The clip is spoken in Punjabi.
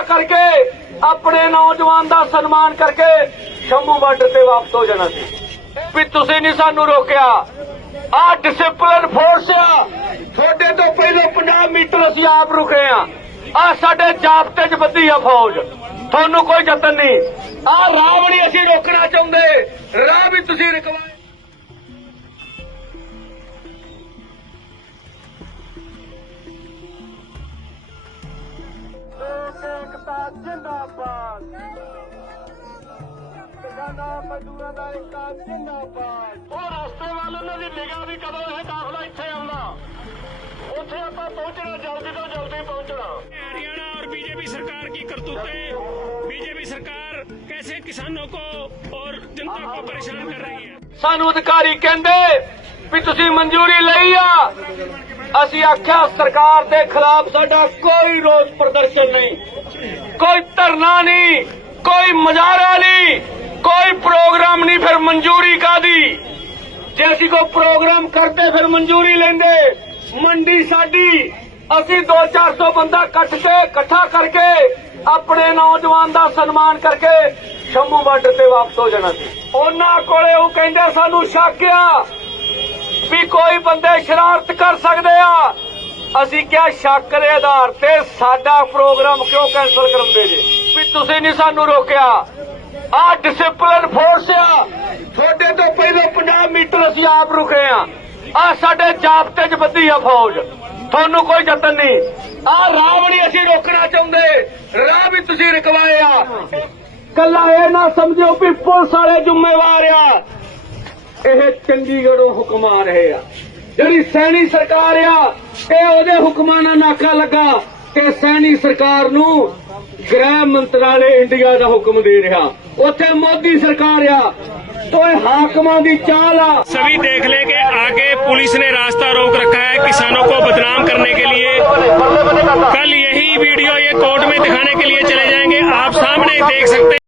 ਇਕੱਠਾ ਕਰਕੇ ਆਪਣੇ ਨੌਜਵਾਨ ਦਾ ਸਨਮਾਨ ਕਰਕੇ ਸ਼ੰਭੂ ਬਾਰਡਰ ਤੇ ਵਾਪਸ ਹੋ ਜਾਣਾ ਸੀ। ਵੀ ਤੁਸੀਂ ਨਹੀਂ ਸਾਨੂੰ ਰੋਕਿਆ। ਆ ਡਿਸਪਲਿਨ ਫੋਰਸ ਆ। ਤੁਹਾਡੇ ਤੋਂ ਪਹਿਲਾਂ 50 ਮੀਟਰ ਅਸੀਂ ਆਪ ਰੁਕੇ ਆ ਆ ਸਾਡੇ ਜਾਬਤੇ 'ਚ ਬੱਧੀ ਆ ਫੌਜ। ਤੁਹਾਨੂੰ ਕੋਈ ਯਤਨ ਨਹੀਂ। ਆ ਰਾਹ ਵੀ ਨਹੀਂ ਅਸੀਂ ਰੋਕਣਾ ਚਾਹੁੰਦੇ। ਰਾਹ ਵੀ ਤੁਸੀਂ ਰੁਕਵਾਏ ਜਿੰਦਾਬਾਦ ਕਿਸਾਨਾਂ ਮਜ਼ਦੂਰਾਂ ਦਾ ਏਕਤਾ ਜਿੰਦਾਬਾਦ ਉਹ ਰਸਤੇ ਵੱਲ ਉਹਨਾਂ ਦੀ ਨਿਗਾਹ ਵੀ ਕਦੋਂ ਇਹ ਦਾਖਲਾ ਇੱਥੇ ਆਉਣਾ ਉੱਥੇ ਆਪਾਂ ਪਹੁੰਚਣਾ ਜਲਦੀ ਤੋਂ ਜਲਦੀ ਪਹੁੰਚਣਾ हरियाणा और बीजेपी सरकार की करतूतें बीजेपी सरकार कैसे किसानों को और जनता को परेशान कर रही है ਸਾਨੂੰ ਅਧਿਕਾਰੀ ਕਹਿੰਦੇ ਵੀ ਤੁਸੀਂ ਮਨਜ਼ੂਰੀ ਲਈ ਆ ਅਸੀਂ ਆਖਿਆ, ਸਰਕਾਰ ਦੇ ਖਿਲਾਫ ਸਾਡਾ ਕੋਈ ਰੋਸ ਪ੍ਰਦਰਸ਼ਨ ਨਹੀਂ। ਕੋਈ ਧਰਨਾ ਨਹੀਂ, ਕੋਈ ਮੁਜ਼ਾਹਰਾ ਨਹੀਂ, ਕੋਈ ਪ੍ਰੋਗਰਾਮ ਨਹੀਂ, ਫਿਰ ਮਨਜ਼ੂਰੀ ਕਾਦੀ ਜੇ ਅਸੀਂ ਕੋਈ ਪ੍ਰੋਗਰਾਮ ਕਰਦੇ, ਫਿਰ ਮਨਜ਼ੂਰੀ ਲੈਂਦੇ। ਮੰਡੀ ਸਾਡੀ, ਅਸੀਂ 2-400 ਬੰਦਾ ਇਕੱਠ ਕੇ, ਇਕੱਠਾ ਕਰਕੇ, ਆਪਣੇ ਨੌਜਵਾਨ ਦਾ ਸਨਮਾਨ ਕਰਕੇ ਸ਼ੰਭੂ ਬਾਰਡਰ ਤੇ ਵਾਪਸ ਹੋ ਜਾਣਾ ਸੀ। ਉਹਨਾਂ ਕੋਲੇ ਉਹ ਕਹਿੰਦੇ ਸਾਨੂੰ ਸ਼ੱਕ ਆ ਵੀ ਕੋਈ ਬੰਦੇ ਸ਼ਰਾਰਤ ਕਰ ਸਕਦੇ ਆ। ਅਸੀਂ ਕਿਹਾ ਸ਼ੱਕ ਦੇ ਆਧਾਰ ਤੇ ਸਾਡਾ ਪ੍ਰੋਗਰਾਮ ਕਿਉਂ ਕੈਨਸਲ ਕਰਾਉਂਦੇ ਜੇ? ਵੀ ਤੁਸੀਂ ਨਹੀਂ ਸਾਨੂੰ ਰੋਕਿਆ। ਆ ਡਿਸਪਲਿਨ ਫੋਰਸ ਆ। ਤੁਹਾਡੇ ਤੋਂ ਪਹਿਲਾਂ 50 ਮੀਟਰ ਅਸੀਂ ਆਪ ਰੁਕੇ ਆ। ਆ ਸਾਡੇ ਜਾਬਤੇ 'ਚ ਬੱਧੀ ਆ ਫੌਜ। ਤੁਹਾਨੂੰ ਕੋਈ ਯਤਨ ਨਹੀਂ। ਆ ਰਾਹ ਵੀ ਨਹੀਂ ਅਸੀਂ ਰੋਕਣਾ ਚਾਹੁੰਦੇ। ਰਾਹ ਵੀ ਤੁਸੀਂ ਰੁਕਵਾਏ ਆ। ਕੱਲਾ ਇਹ ਨਾ ਸਮਝਿਓ ਵੀ ਪੁਲਿਸ ਵਾਲੇ ਜ਼ਿੰਮੇਵਾਰ ਆ। ਇਹ ਚੰਡੀਗੜ੍ਹੋਂ ਹੁਕਮ ਆ ਰਹੇ ਆ ਜਿਹੜੀ ਸੈਣੀ ਸਰਕਾਰ ਆ ਇਹ ਉਹਦੇ ਹੁਕਮਾਂ ਨਾਲ ਨਾਕਾ ਲੱਗਾ ਤੇ ਸੈਣੀ ਸਰਕਾਰ ਨੂੰ ਗ੍ਰਹਿ ਮੰਤਰਾਲੇ ਇੰਡੀਆ ਦਾ ਹੁਕਮ ਦੇ ਰਿਹਾ ਉੱਥੇ ਮੋਦੀ ਸਰਕਾਰ ਆ ਓਏ ਹਾਕਮਾਂ ਦੀ ਚਾਲ ਆ सभी देख लें कि आगे पुलिस ने रास्ता रोक रखा है किसानों को बदनाम करने के लिए कल यही वीडियो ये कोर्ट में दिखाने के लिए चले जाएंगे आप सामने देख सकते हैं